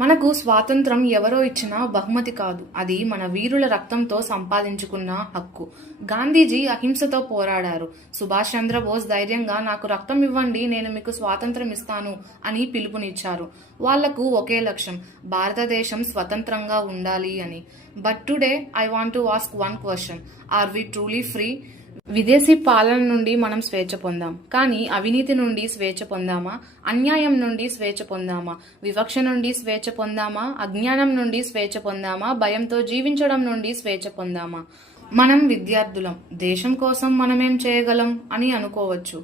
మనకు స్వాతంత్రం ఎవరో ఇచ్చిన బహుమతి కాదు, అది మన వీరుల రక్తంతో సంపాదించుకున్న హక్కు. గాంధీజీ అహింసతో పోరాడారు. సుభాష్ చంద్రబోస్ ధైర్యంగా నాకు రక్తం ఇవ్వండి, నేను మీకు స్వాతంత్రం ఇస్తాను అని పిలుపునిచ్చారు. వాళ్లకు ఒకే లక్ష్యం, భారతదేశం స్వతంత్రంగా ఉండాలి అని. But today I want to ask one question, are we truly free? విదేశీ పాలన నుండి మనం స్వేచ్ఛ పొందాం, కానీ అవినీతి నుండి స్వేచ్ఛ పొందామా? అన్యాయం నుండి స్వేచ్ఛ పొందామా? వివక్ష నుండి స్వేచ్ఛ పొందామా? అజ్ఞానం నుండి స్వేచ్ఛ పొందామా? భయంతో జీవించడం నుండి స్వేచ్ఛ పొందామా? మనం విద్యార్థులం, దేశం కోసం మనమేం చేయగలం అని అనుకోవచ్చు.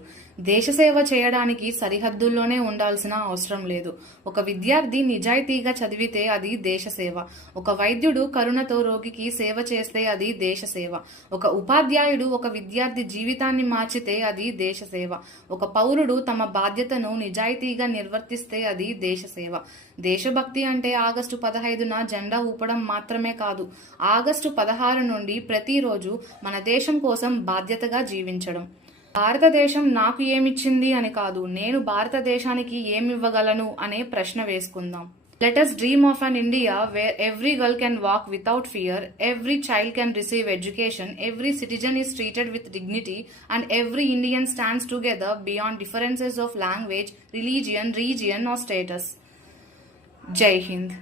దేశ సేవ చేయడానికి సరిహద్దుల్లోనే ఉండాల్సిన అవసరం లేదు. ఒక విద్యార్థి నిజాయితీగా చదివితే అది దేశ సేవ. ఒక వైద్యుడు కరుణతో రోగికి సేవ చేస్తే అది దేశ సేవ. ఒక ఉపాధ్యాయుడు ఒక విద్యార్థి జీవితాన్ని మార్చితే అది దేశ సేవ. ఒక పౌరుడు తమ బాధ్యతను నిజాయితీగా నిర్వర్తిస్తే అది దేశ సేవ. దేశభక్తి అంటే ఆగస్టు 15న జెండా ఊపడం మాత్రమే కాదు. ఆగస్టు 16 నుండి ప్రతిరోజు మన దేశం కోసం బాధ్యతగా జీవించడం. భారతదేశం నాకు ఏమిచ్చింది అని కాదు, నేను భారతదేశానికి ఏమివ్వగలను అనే ప్రశ్న వేసుకుందాం. Let us dream of an India where every girl can walk without fear, every child can receive education, every citizen is treated with dignity, and every Indian stands together beyond differences of language, religion, region or status. Jai Hind.